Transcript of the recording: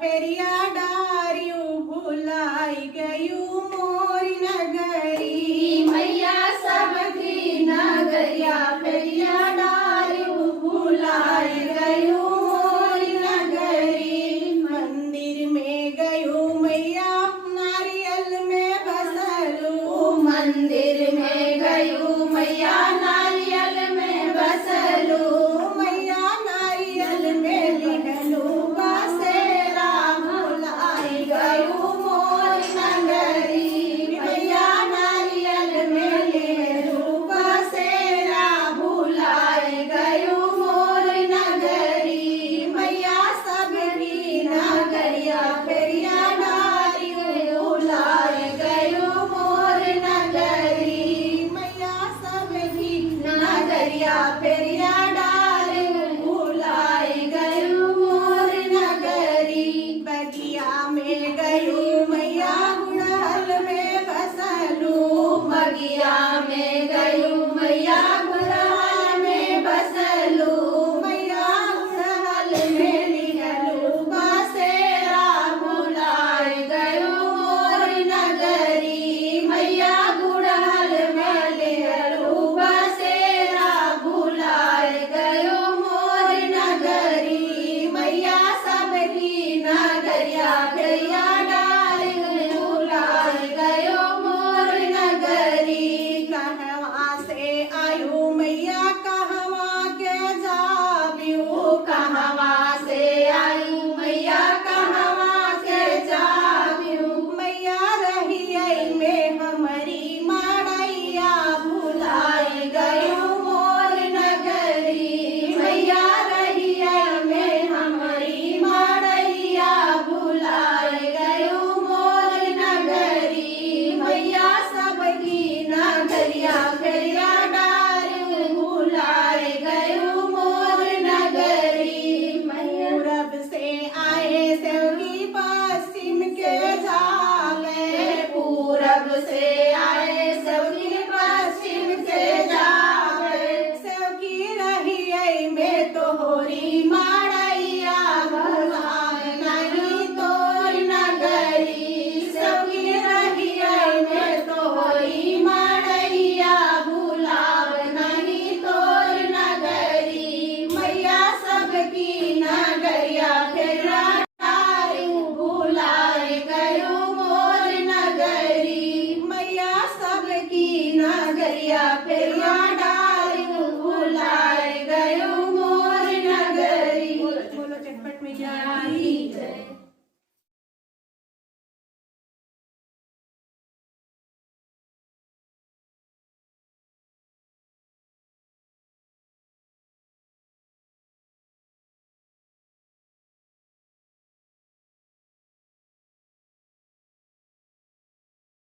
फेरिया डारियूं भुलाई गयूं मोरी नगरी। मैया सबकी नगरिया फेरिया डारियूं भुलाई गयूं मोरी नगरी। मंदिर में गयूं मैया नारियल में बसलू। मंदिर में गयूं मैया नारियल में बसलू। मैया नारियल में लिहलू बसेरा भुलाई गयूं मोरी नगरी। मैया नारियल में लिहलू बसेरा भुलाई गयूं मोरी नगरी। मैया सबकी नगरिया फेरिया डारियूं भुलाई गयूं मोरी नगरी। मैया सबकी नगरिया फेरिया डारियूं भुलाई गयूं मोरी नगरी। बगिया में गयूं मैया गुड़हल में बसलू। बगिया में गयूं मैया गुड़हल में बसलू। मैया गुड़हल में लिहलू बसेरा भुलाई गयूं मोरी नगरी। मैया गुड़हल में लिहलू बसेरा भुलाई गयूं मोरी नगरी। मैया सबकी नगरिया फेरिया डारियूं भुलाई गयूं मोरी नगरी। कहवा से आयु मैया का